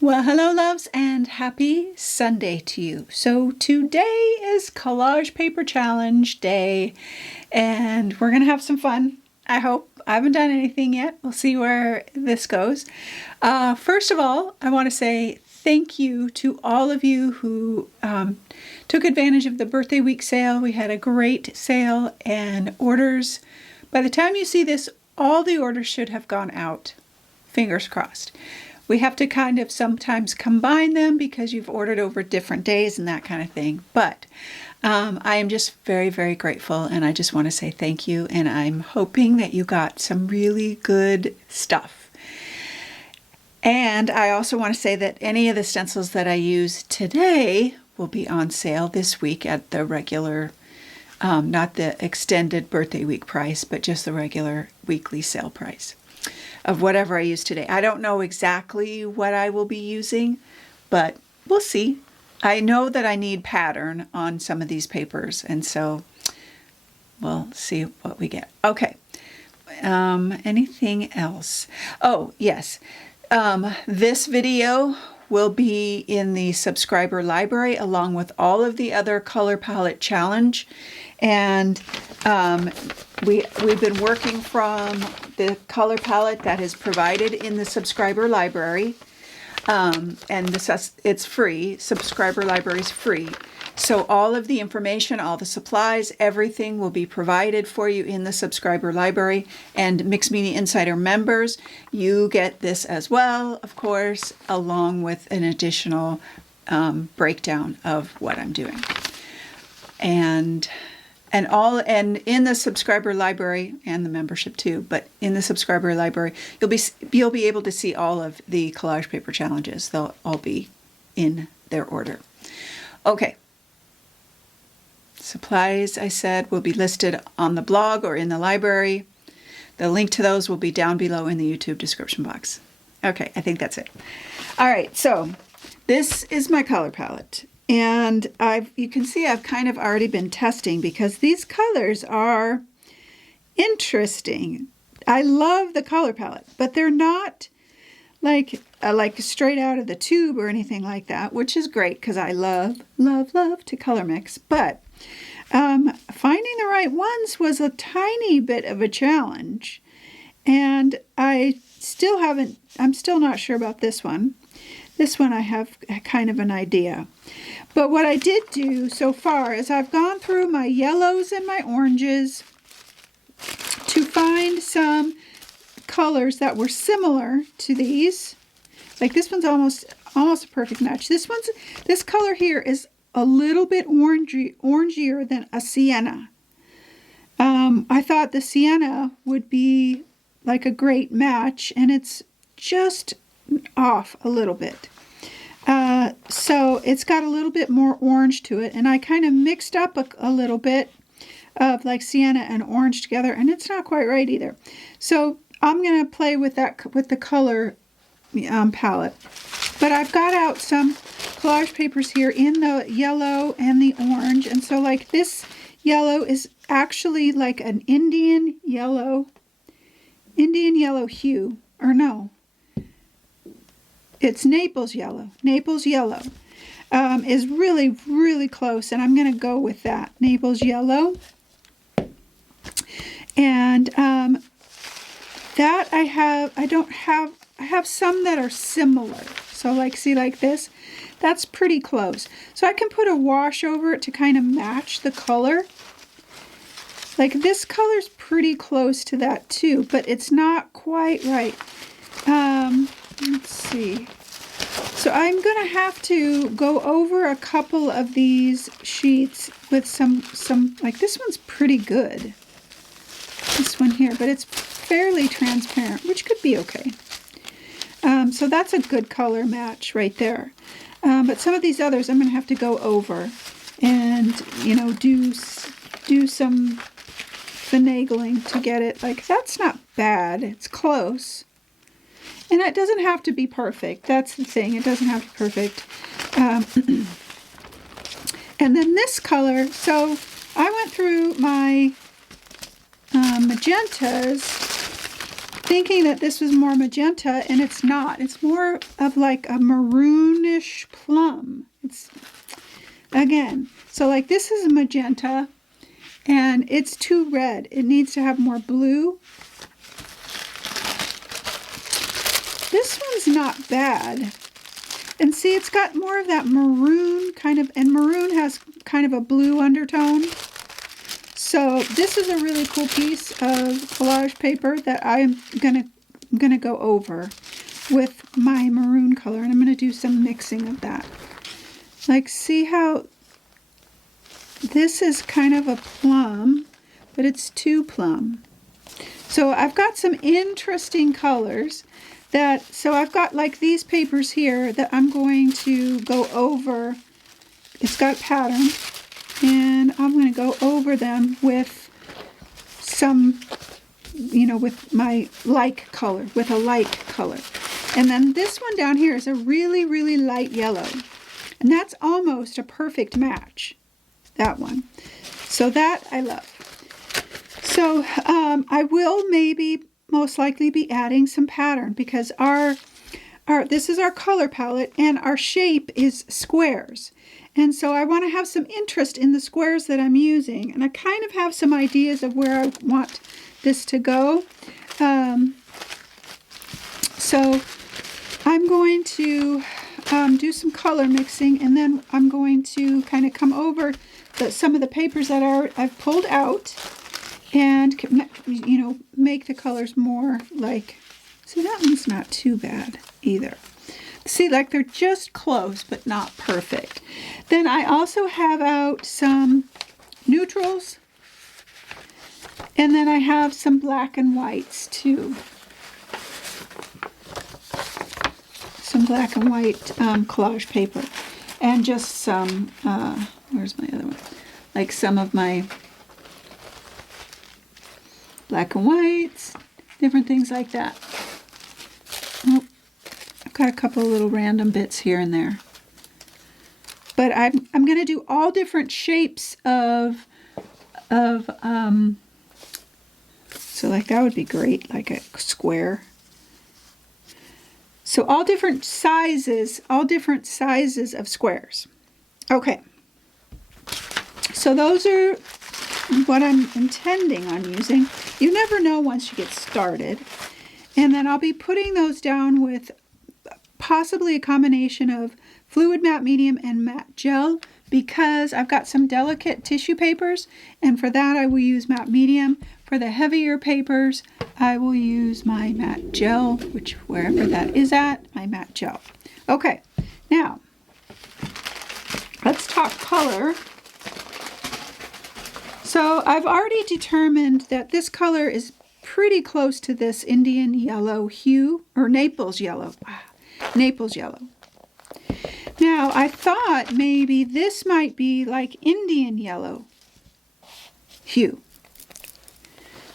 Well, hello, loves, and happy Sunday to you. So today is Collage Paper Challenge Day, and we're going to have some fun, I hope. I haven't done anything yet. We'll see where this goes. First of all, I want to say thank you to all of you who took advantage of the birthday week sale. We had a great sale, and orders, by the time you see this, all the orders should have gone out. Fingers crossed. We have to kind of sometimes combine them because you've ordered over different days and that kind of thing. But I am just very, very grateful, and I just want to say thank you. And I'm hoping that you got some really good stuff. And I also want to say that any of the stencils that I use today will be on sale this week at the regular, not the extended birthday week price, but just the regular weekly sale price of whatever I use today. I don't know exactly what I will be using, but we'll see. I know that I need pattern on some of these papers, and so we'll see what we get. Okay. Anything else? Oh, yes. This video will be in the subscriber library along with all of the other color palette challenge. And we've been working from the color palette that is provided in the subscriber library. And it's free. Subscriber library is free. So all of the information, all the supplies, everything will be provided for you in the subscriber library. And Mixed Media Insider members, you get this as well, of course, along with an additional breakdown of what I'm doing. And in the subscriber library, and the membership too, but in the subscriber library, you'll be able to see all of the collage paper challenges. They'll all be in their order. Okay. Supplies, I said, will be listed on the blog or in the library. The link to those will be down below in the YouTube description box. Okay, I think that's it. All right, so this is my color palette. And you can see I've kind of already been testing because these colors are interesting. I love the color palette, but they're not like straight out of the tube or anything like that, which is great because I love, love, love to color mix. But finding the right ones was a tiny bit of a challenge. And I'm still not sure about this one. This one I have kind of an idea. But what I did do so far is I've gone through my yellows and my oranges to find some colors that were similar to these. Like this one's almost a perfect match. This color here is a little bit orangier than a sienna. I thought the sienna would be like a great match, and it's just off a little bit. So it's got a little bit more orange to it, and I kind of mixed up a little bit of like sienna and orange together, and it's not quite right either. So I'm going to play with that with the color palette. But I've got out some collage papers here in the yellow and the orange, and so like this yellow is actually like an Indian yellow hue, or no. It's Naples yellow. Naples yellow is really, really close, and I'm going to go with that. Naples yellow. And that I have some that are similar. So like, see like this? That's pretty close. So I can put a wash over it to kind of match the color. Like this color's pretty close to that too, but it's not quite right. Let's see. So I'm going to have to go over a couple of these sheets with some like this one's pretty good. This one here, but it's fairly transparent, which could be okay. So that's a good color match right there. But some of these others I'm going to have to go over and, you know, do some finagling to get it. Like, that's not bad. It's close. And it doesn't have to be perfect. That's the thing. It doesn't have to be perfect. And then this color. So I went through my magentas thinking that this was more magenta, and it's not. It's more of like a maroonish plum. It's, again, so like this is a magenta, and it's too red. It needs to have more blue. This one's not bad. And see, it's got more of that maroon kind of, and maroon has kind of a blue undertone. So this is a really cool piece of collage paper that I'm gonna go over with my maroon color, and I'm gonna do some mixing of that. Like, see how this is kind of a plum, but it's too plum. So I've got some interesting colors that, so I've got like these papers here that I'm going to go over. It's got pattern, and I'm going to go over them with some, with my like color, with a like color. And then this one down here is a really, really light yellow. And that's almost a perfect match, that one. So that I love. So I will most likely be adding some pattern, because this is our color palette, and our shape is squares. And so I want to have some interest in the squares that I'm using. And I kind of have some ideas of where I want this to go. So I'm going to do some color mixing, and then I'm going to kind of come over some of the papers that I've pulled out, and make the colors more like, see, that one's not too bad either. See, like they're just close, but not perfect. Then I also have out some neutrals, and then I have some black and whites too. Some black and white collage paper, and just some, where's my other one? Like some of my black and whites, different things like that. Oh, I've got a couple of little random bits here and there. But I'm going to do all different shapes of so like that would be great, like a square. So all different sizes of squares. Okay. So those are what I'm intending on using. You never know once you get started. And then I'll be putting those down with possibly a combination of fluid matte medium and matte gel, because I've got some delicate tissue papers, and for that I will use matte medium. For the heavier papers, I will use my matte gel, which wherever that is at, my matte gel. Okay, now let's talk color. So I've already determined that this color is pretty close to this Indian yellow hue, or Naples yellow. Naples yellow. Now, I thought maybe this might be like Indian yellow hue.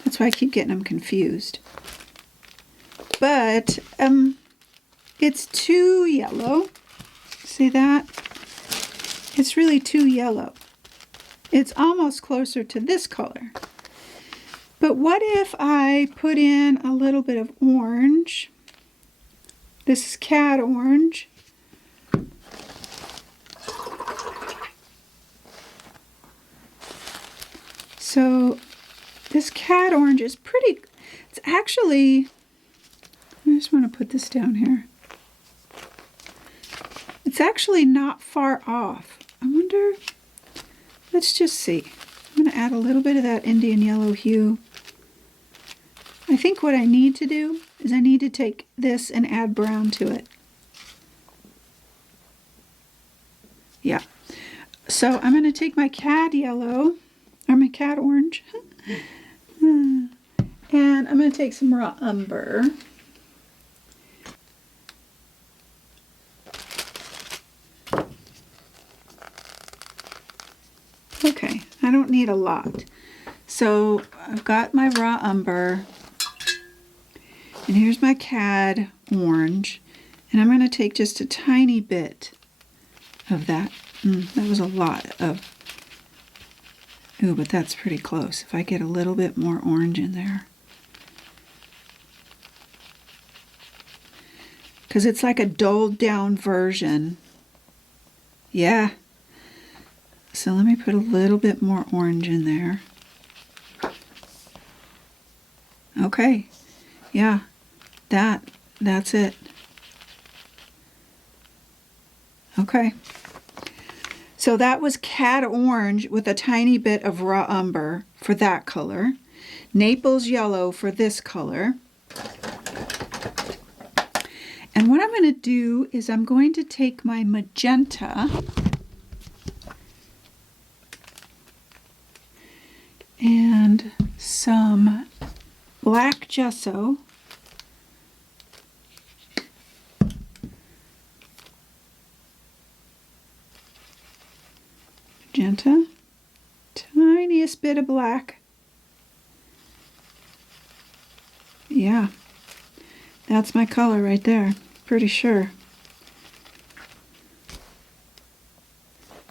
That's why I keep getting them confused. But it's too yellow. See that? It's really too yellow. It's almost closer to this color. But what if I put in a little bit of orange? This is cat orange. So this cat orange is pretty, it's actually, I just want to put this down here. It's actually not far off. I wonder, let's just see. I'm going to add a little bit of that Indian yellow hue. I think what I need to do is I need to take this and add brown to it. Yeah. So I'm going to take my cat yellow, or my cat orange, and I'm going to take some raw umber. Okay, I don't need a lot. So I've got my raw umber, and here's my cad orange, and I'm going to take just a tiny bit of that. That was a lot of, ooh, but that's pretty close. If I get a little bit more orange in there. because it's like a dulled down version. Yeah. So let me put a little bit more orange in there. Okay. Yeah. That's it. Okay. So that was Cad Orange with a tiny bit of raw umber for that color. Naples Yellow for this color. And what I'm going to do is I'm going to take my magenta and some black gesso. Magenta, tiniest bit of black. Yeah, that's my color right there, pretty sure.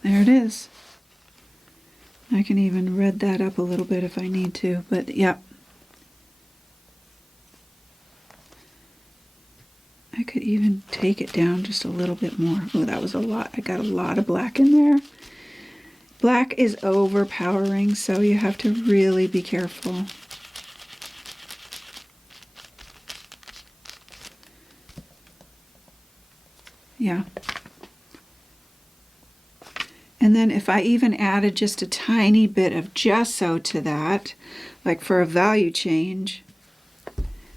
There it is. I can even red that up a little bit if I need to, but yeah. I could even take it down just a little bit more. Oh, that was a lot. I got a lot of black in there. Black is overpowering, so you have to really be careful. Yeah. And then if I even added just a tiny bit of gesso to that, like for a value change,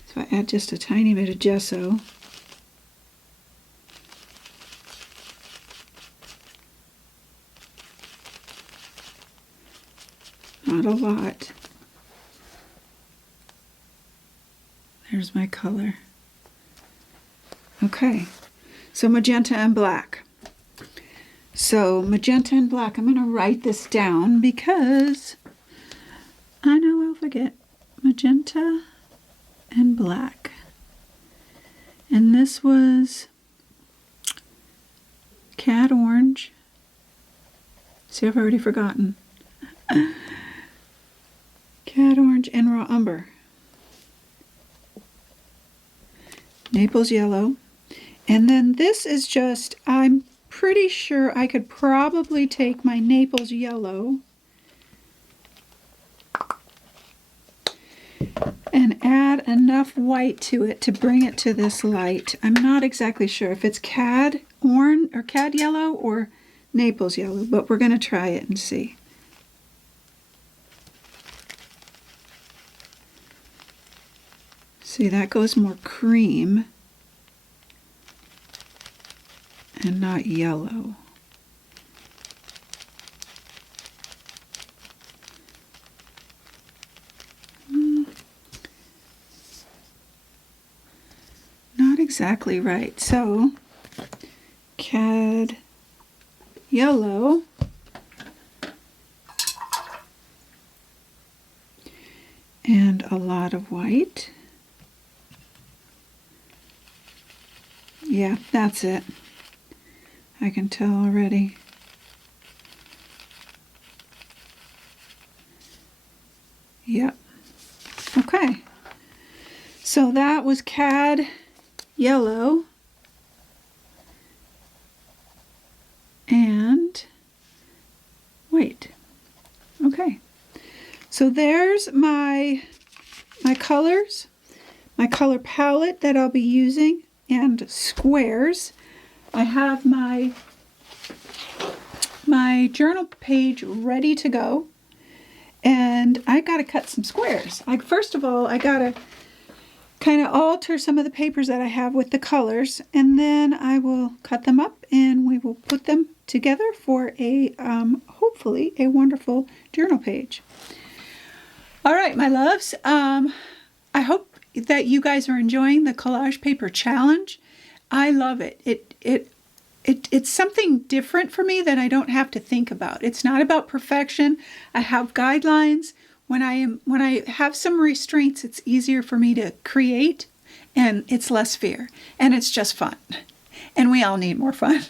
so I add just a tiny bit of gesso. Not a lot. There's my color. Okay, so magenta and black. So magenta and black, I'm going to write this down because I know I'll forget. Magenta and black. And this was Cad Orange. See, I've already forgotten. Cad Orange and raw umber. Naples Yellow. And then this is just, I'm pretty sure I could probably take my Naples Yellow and add enough white to it to bring it to this light. I'm not exactly sure if it's Cad Orange or Cad Yellow or Naples Yellow, but we're going to try it and see. See, that goes more cream and not yellow. Not exactly right. So, Cad Yellow and a lot of white. Yeah, that's it. I can tell already. Yep. Okay. So that was Cad Yellow and white. Okay. So there's my colors, my color palette that I'll be using, and squares. I have my journal page ready to go, and I got to cut some squares. First of all, I got to kind of alter some of the papers that I have with the colors, and then I will cut them up and we will put them together for a hopefully a wonderful journal page. All right, my loves. I hope that you guys are enjoying the collage paper challenge. I love it. It's something different for me that I don't have to think about. It's not about perfection. I have guidelines. When I have some restraints, it's easier for me to create, and it's less fear, and it's just fun. And we all need more fun.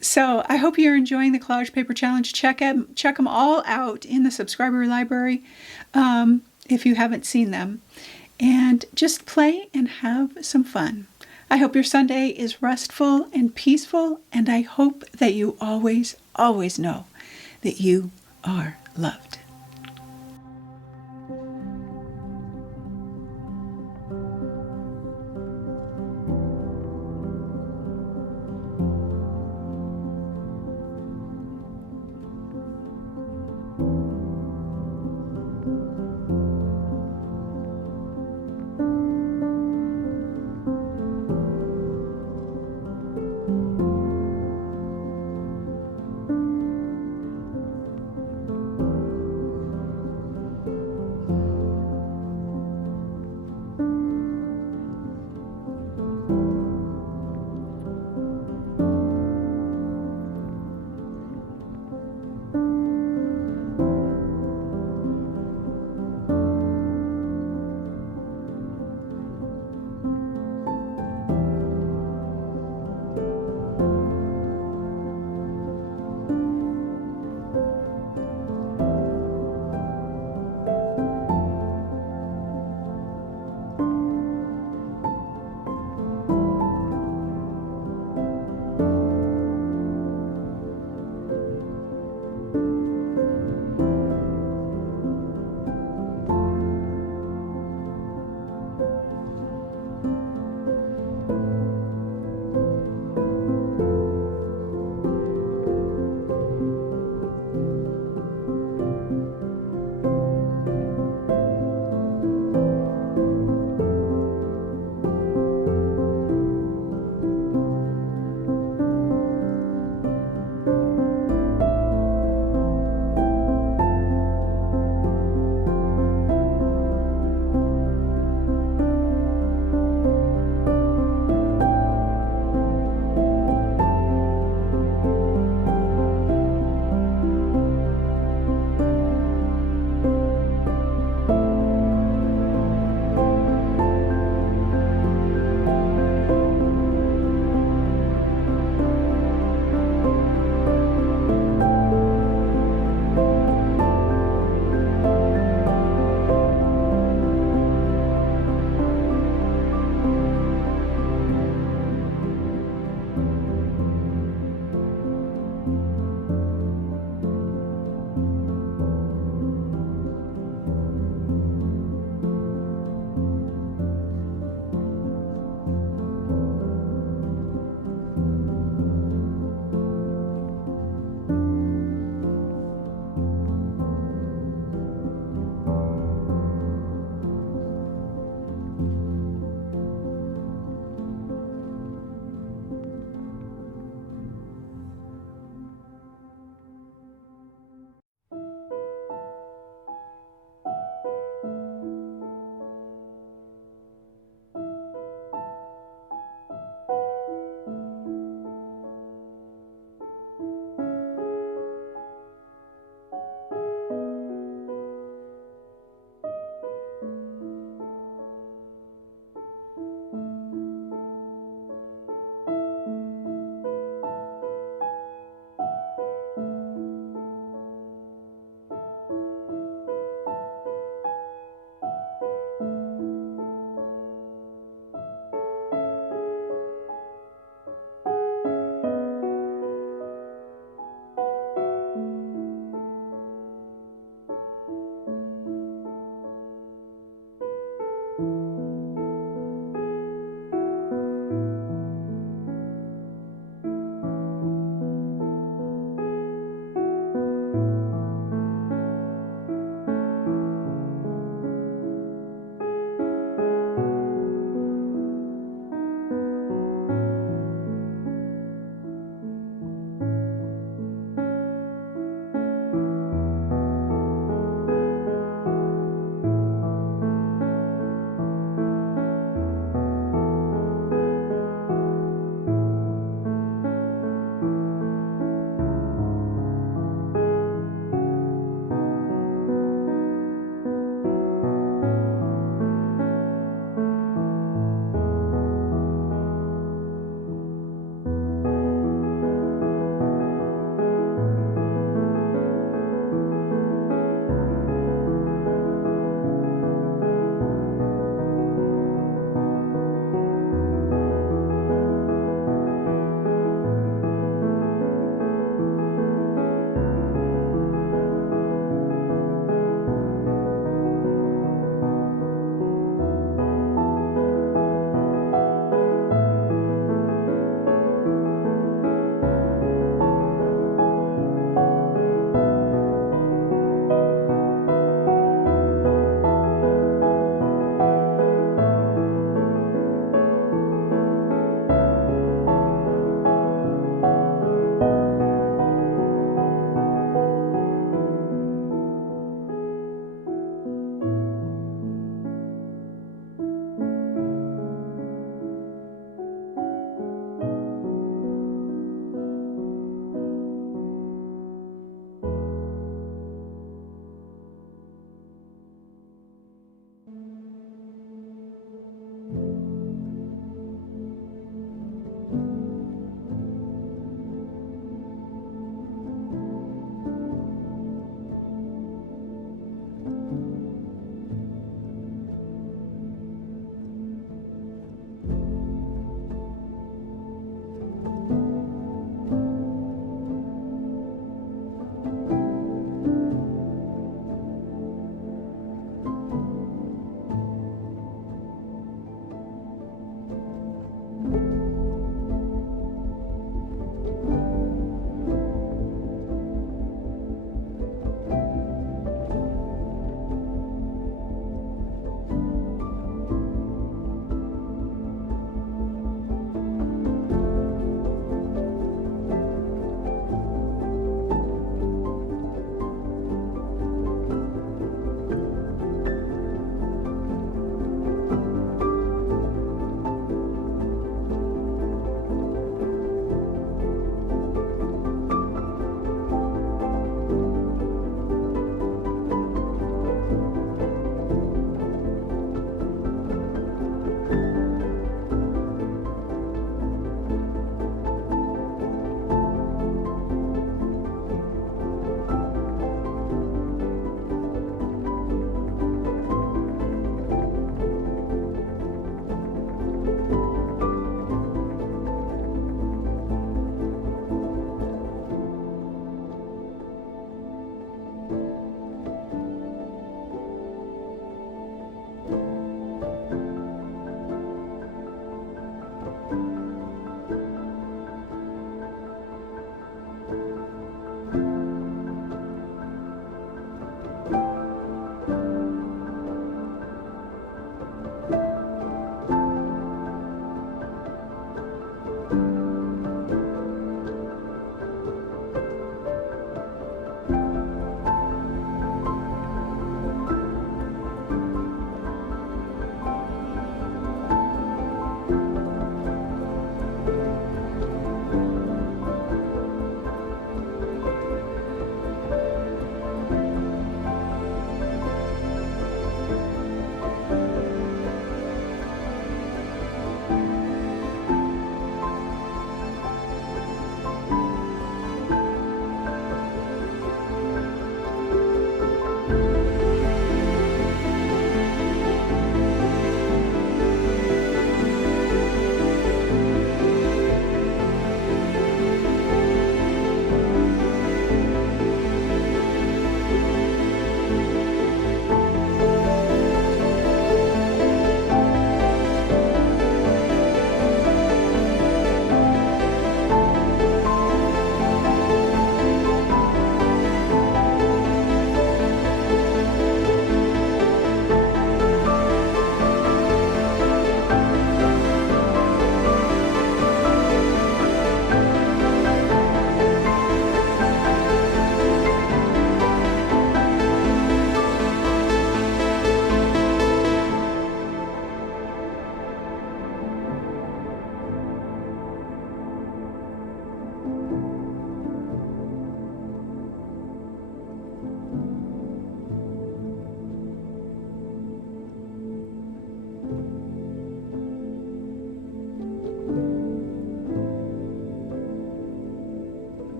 So I hope you're enjoying the collage paper challenge. Check them all out in the subscriber library if you haven't seen them. And just play and have some fun. I hope your Sunday is restful and peaceful, and I hope that you always, always know that you are loved.